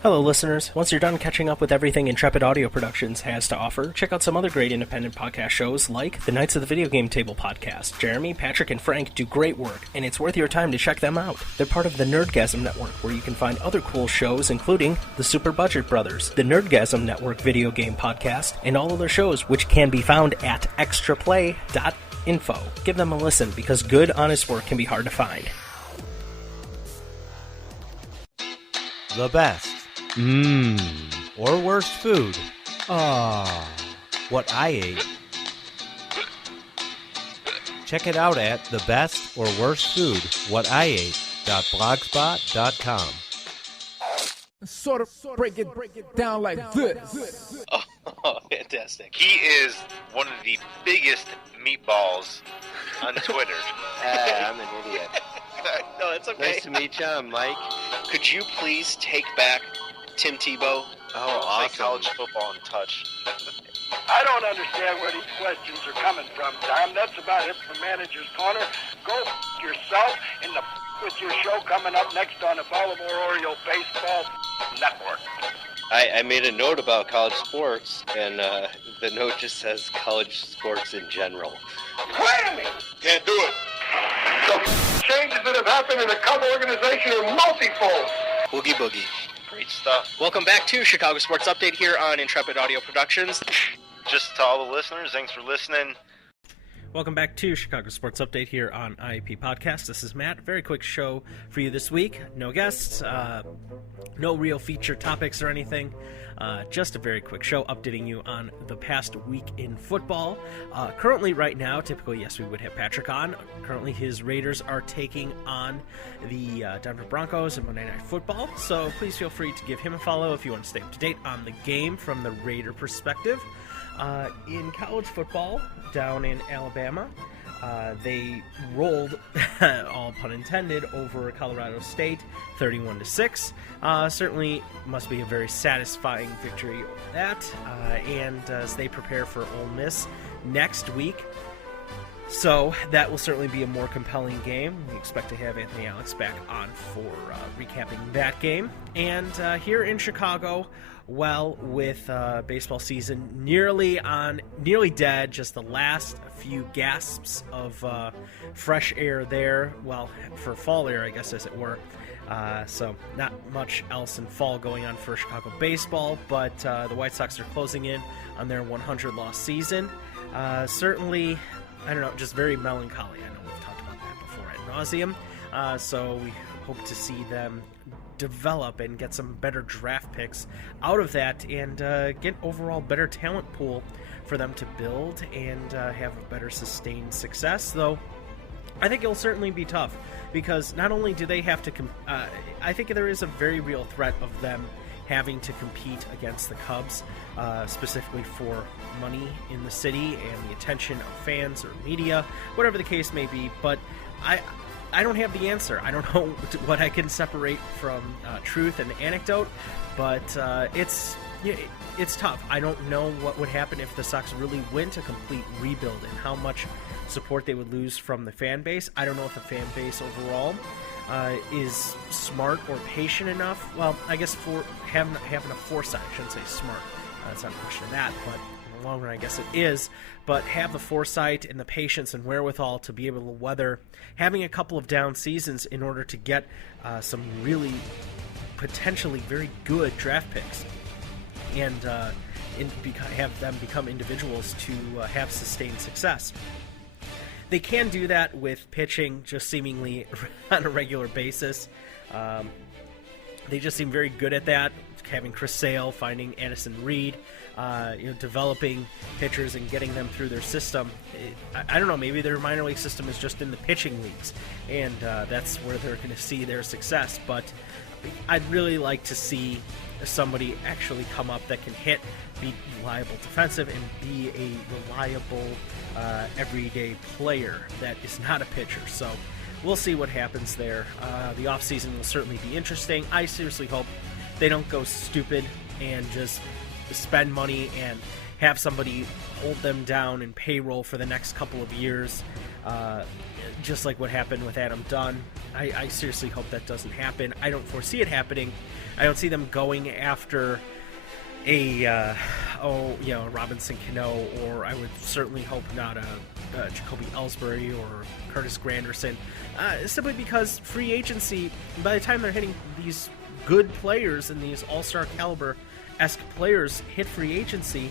Hello, listeners. Once you're done catching up with everything Intrepid Audio Productions has to offer, check out some other great independent podcast shows like the Knights of the Video Game Table podcast. Jeremy, Patrick, and Frank do great work, and it's worth your time to check them out. They're part of the Nerdgasm Network, where you can find other cool shows, including the Super Budget Brothers, the Nerdgasm Network video game podcast, and all other shows, which can be found at extraplay.info. Give them a listen, because good, honest work can be hard to find. The best. Or worst food. What I ate. Check it out at the best or worst food, whatIate.blogspot.com. Sort of break it down like this. Oh, fantastic. He is one of the biggest meatballs on Twitter. I'm an idiot. No, that's okay. Nice to meet you. I'm Mike. Could you please take back Tim Tebow? Oh, awesome. Make college football in touch. I don't understand where these questions are coming from, Tom. That's about it for Manager's Corner. Go yourself and with your show coming up next on the Baltimore Oriole Baseball Network. I made a note about college sports, and the note just says college sports in general. Whammy! Can't do it. The changes that have happened in the Cub organization are multifold. Boogie boogie. Great stuff. Welcome back to Chicago Sports Update here on Intrepid Audio Productions. Just to all the listeners, thanks for listening. Welcome back to Chicago Sports Update here on IAP Podcast. This is Matt. Very quick show for you this week. No guests, no real feature topics or anything. Just a very quick show updating you on the past week in football. Currently, right now, typically, yes, we would have Patrick on. Currently, his Raiders are taking on the Denver Broncos in Monday Night Football. So please feel free to give him a follow if you want to stay up to date on the game from the Raider perspective. In college football down in Alabama, they rolled, all pun intended, over Colorado State 31-6. Certainly must be a very satisfying victory over that. And as they prepare for Ole Miss next week, so that will certainly be a more compelling game. We expect to have Anthony Alex back on for recapping that game. And here in Chicago, well, with baseball season nearly dead, just the last few gasps of fresh air there. Well, for fall air, I guess, as it were. So not much else in fall going on for Chicago baseball, but the White Sox are closing in on their 100-loss season. Certainly, I don't know, just very melancholy. I know we've talked about that before ad nauseum. So we hope to see them develop and get some better draft picks out of that and get overall better talent pool for them to build and have a better sustained success. Though I think it'll certainly be tough because not only do they have to I think there is a very real threat of them having to compete against the Cubs, specifically for money in the city and the attention of fans or media, whatever the case may be. But I don't have the answer. I don't know what I can separate from truth and anecdote, but it's tough. I don't know what would happen if the Sox really went a complete rebuild and how much support they would lose from the fan base. I don't know if the fan base overall is smart or patient enough. Well, I guess for having a foresight, I shouldn't say smart. That's not a question of that, but in the long run, I guess it is. But have the foresight and the patience and wherewithal to be able to weather having a couple of down seasons in order to get some really potentially very good draft picks and have them become individuals to have sustained success. They can do that with pitching just seemingly on a regular basis. They just seem very good at that. Having Chris Sale, finding Addison Reed, developing pitchers and getting them through their system. I don't know, maybe their minor league system is just in the pitching leagues, and that's where they're going to see their success. But I'd really like to see somebody actually come up that can hit, be reliable defensive, and be a reliable everyday player that is not a pitcher. So we'll see what happens there. The offseason will certainly be interesting. I seriously hope they don't go stupid and just spend money and have somebody hold them down in payroll for the next couple of years, just like what happened with Adam Dunn I seriously hope that doesn't happen. I don't foresee it happening. I don't see them going after a Robinson Cano, or I would certainly hope not a Jacoby Ellsbury or Curtis Granderson, simply because free agency, by the time they're hitting these good players and these all-star caliber-esque players hit free agency,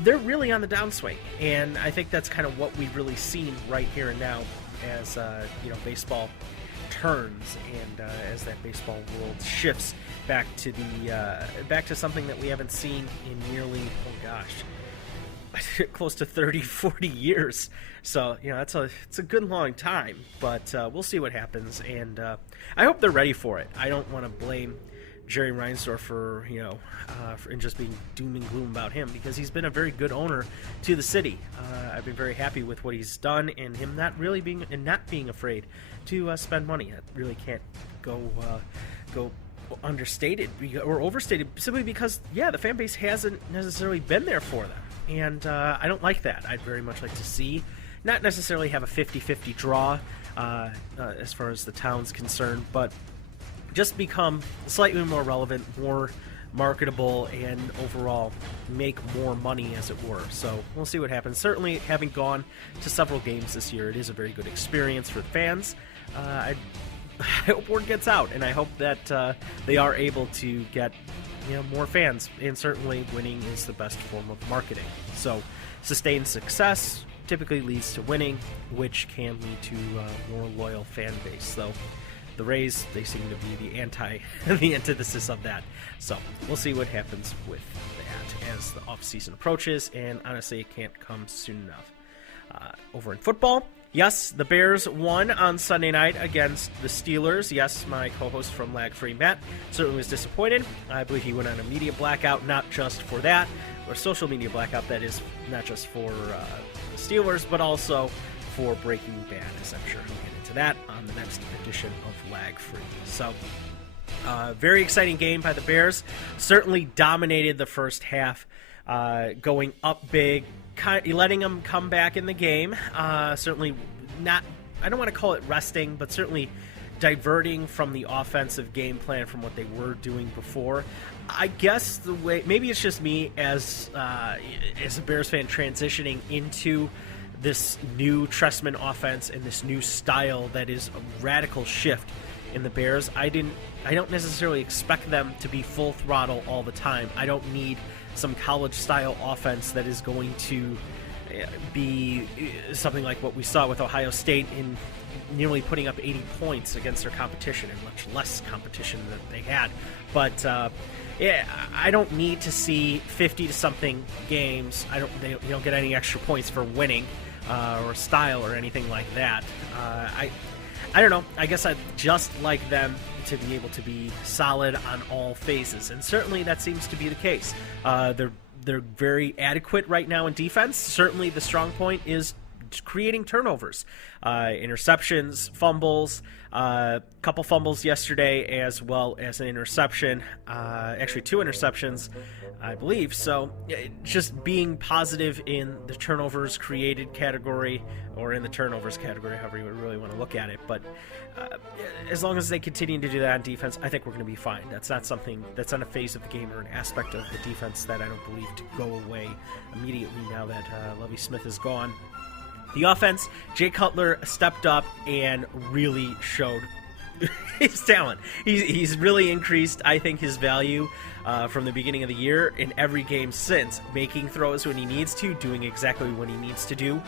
they're really on the downswing. And I think that's kind of what we've really seen right here and now as baseball turns and as that baseball world shifts back to something that we haven't seen in nearly close to 30-40 years. So it's a good long time, but we'll see what happens, and I hope they're ready for it. I don't want to blame Jerry Reinsdorf for just being doom and gloom about him, because he's been a very good owner to the city. I've been very happy with what he's done, and him not being afraid to spend money. That really can't go understated or overstated, simply because the fan base hasn't necessarily been there for them, and I don't like that. I'd very much like to see not necessarily have a 50-50 draw as far as the town's concerned, but just become slightly more relevant, more marketable, and overall make more money, as it were. So we'll see what happens. Certainly, having gone to several games this year, it is a very good experience for fans. I hope word gets out, and I hope that they are able to get more fans, and certainly winning is the best form of marketing. So sustained success typically leads to winning, which can lead to more loyal fan base. So the Rays, they seem to be the antithesis of that. So we'll see what happens with that as the offseason approaches, and honestly, it can't come soon enough. Over in football, yes, the Bears won on Sunday night against the Steelers. Yes, my co-host from Lag Free, Matt, certainly was disappointed. I believe he went on a media blackout, not just for that, or social media blackout, that is, not just for the Steelers, but also for Breaking Bad, as I'm sure he'll get into that on the next edition of Lag Free. So, very exciting game by the Bears. Certainly dominated the first half, going up big, letting them come back in the game. Certainly not, I don't want to call it resting, but certainly diverting from the offensive game plan from what they were doing before. I guess the way, maybe it's just me as a Bears fan transitioning into this new Trestman offense and this new style that is a radical shift in the Bears. I don't necessarily expect them to be full throttle all the time. I don't need some college-style offense that is going to be something like what we saw with Ohio State in nearly putting up 80 points against their competition, and much less competition that they had. But I don't need to see 50-to-something games. You don't get any extra points for winning or style or anything like that. I don't know. I guess I'd just like them to be able to be solid on all phases, and certainly that seems to be the case. They're very adequate right now in defense. Certainly the strong point is creating turnovers, interceptions, fumbles, couple fumbles yesterday, as well as an interception, actually 2 interceptions, I believe. So just being positive in the turnovers created category, or in the turnovers category, however you really want to look at it. But as long as they continue to do that on defense, I think we're going to be fine. That's not something that's on a phase of the game or an aspect of the defense that I don't believe to go away immediately now that Lovie Smith is gone. The offense, Jay Cutler stepped up and really showed his talent. He's really increased, I think, his value from the beginning of the year in every game since, making throws when he needs to, doing exactly what he needs to do,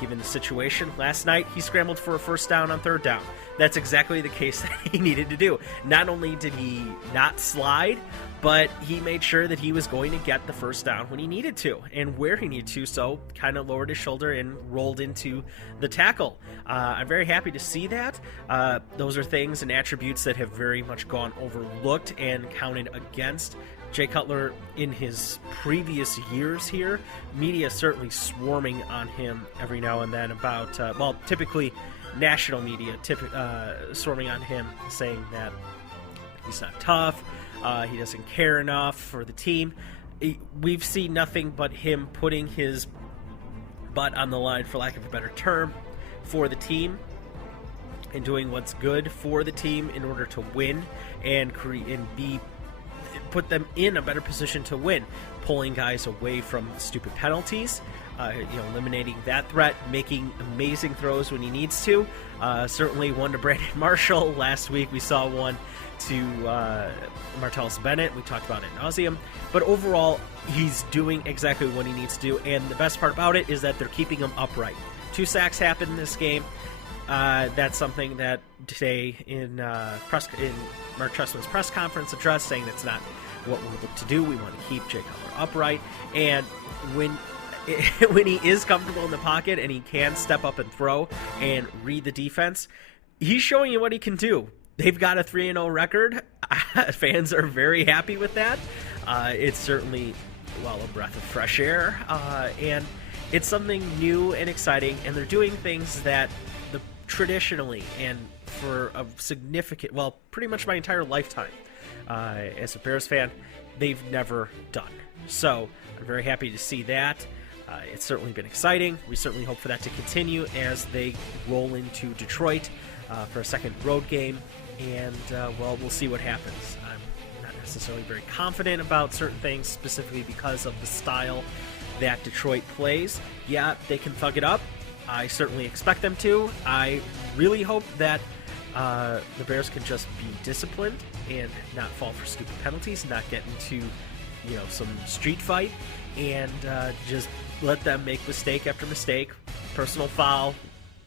given the situation. Last night, he scrambled for a first down on third down. That's exactly the case that he needed to do. Not only did he not slide, but he made sure that he was going to get the first down when he needed to and where he needed to, so kind of lowered his shoulder and rolled into the tackle. I'm very happy to see that. Those are things and attributes that have very much gone overlooked and counted against Jay Cutler in his previous years here. Media certainly swarming on him every now and then about, typically national media swarming on him, saying that he's not tough, he doesn't care enough for the team. We've seen nothing but him putting his butt on the line, for lack of a better term, for the team. and doing what's good for the team in order to win and put them in a better position to win, pulling guys away from stupid penalties, eliminating that threat, making amazing throws when he needs to. Certainly one to Brandon Marshall. Last week we saw one to Martellus Bennett. We talked about it ad nauseum. But overall, he's doing exactly what he needs to do, and the best part about it is that they're keeping him upright. 2 sacks happened in this game. That's something that today in Mark Trestman's press conference addressed, saying that's not what we look to do. We want to keep Jay Cutler upright, and when he is comfortable in the pocket and he can step up and throw and read the defense, he's showing you what he can do. They've got a 3-0 record. Fans are very happy with that. It's certainly, a breath of fresh air, and it's something new and exciting, and they're doing things that traditionally and for a significant, pretty much my entire lifetime as a Bears fan, they've never done. So I'm very happy to see that. It's certainly been exciting. We certainly hope for that to continue as they roll into Detroit for a second road game, and we'll see what happens. I'm not necessarily very confident about certain things, specifically because of the style that Detroit plays. Yeah, they can thug it up. I certainly expect them to. I really hope that the Bears can just be disciplined and not fall for stupid penalties, not get into some street fight, and just let them make mistake after mistake, personal foul,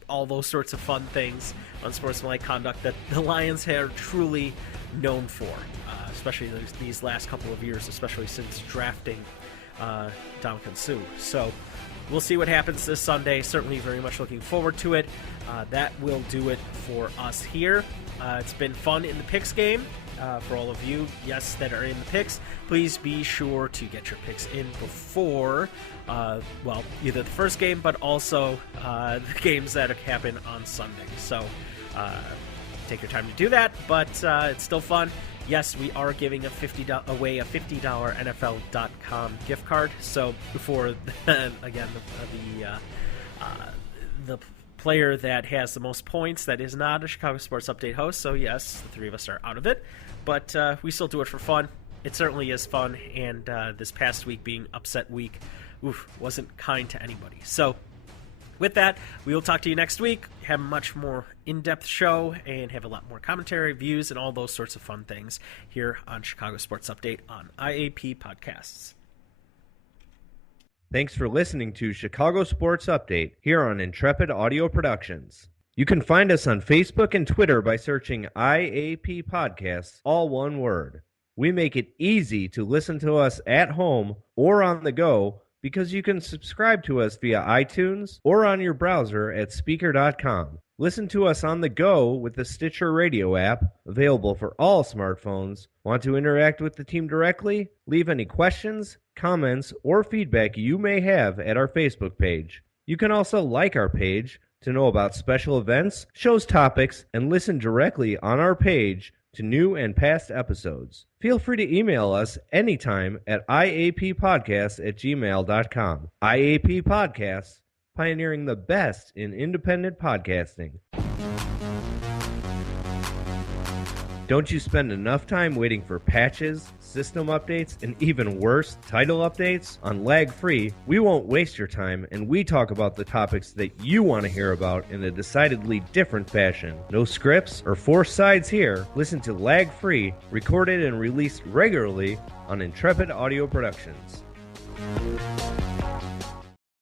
all those sorts of fun things, unsportsmanlike conduct that the Lions are truly known for, especially these last couple of years, especially since drafting Dominican Sue. So we'll see what happens this Sunday. Certainly very much looking forward to it. That will do it for us here. It's been fun in the picks game. For all of you, that are in the picks, please be sure to get your picks in before, either the first game, but also the games that happen on Sunday. So take your time to do that, but it's still fun. Yes, we are giving away a $50 NFL.com gift card. So before, again, the player that has the most points that is not a Chicago Sports Update host. So yes, the 3 of us are out of it, but we still do it for fun. It certainly is fun, and this past week being upset week, wasn't kind to anybody. So with that, we will talk to you next week, have a much more in-depth show, and have a lot more commentary, views, and all those sorts of fun things here on Chicago Sports Update on IAP Podcasts. Thanks for listening to Chicago Sports Update here on Intrepid Audio Productions. You can find us on Facebook and Twitter by searching IAP Podcasts, all one word. We make it easy to listen to us at home or on the go because you can subscribe to us via iTunes or on your browser at Spreaker.com. Listen to us on the go with the Stitcher Radio app, available for all smartphones. Want to interact with the team directly? Leave any questions, comments, or feedback you may have at our Facebook page. You can also like our page to know about special events, shows topics, and listen directly on our page to new and past episodes. Feel free to email us anytime at iappodcasts@gmail.com. IAP Podcasts, pioneering the best in independent podcasting. Don't you spend enough time waiting for patches, system updates, and even worse, title updates? On Lag Free, we won't waste your time, and we talk about the topics that you want to hear about in a decidedly different fashion. No scripts or forced sides here. Listen to Lag Free, recorded and released regularly on Intrepid Audio Productions.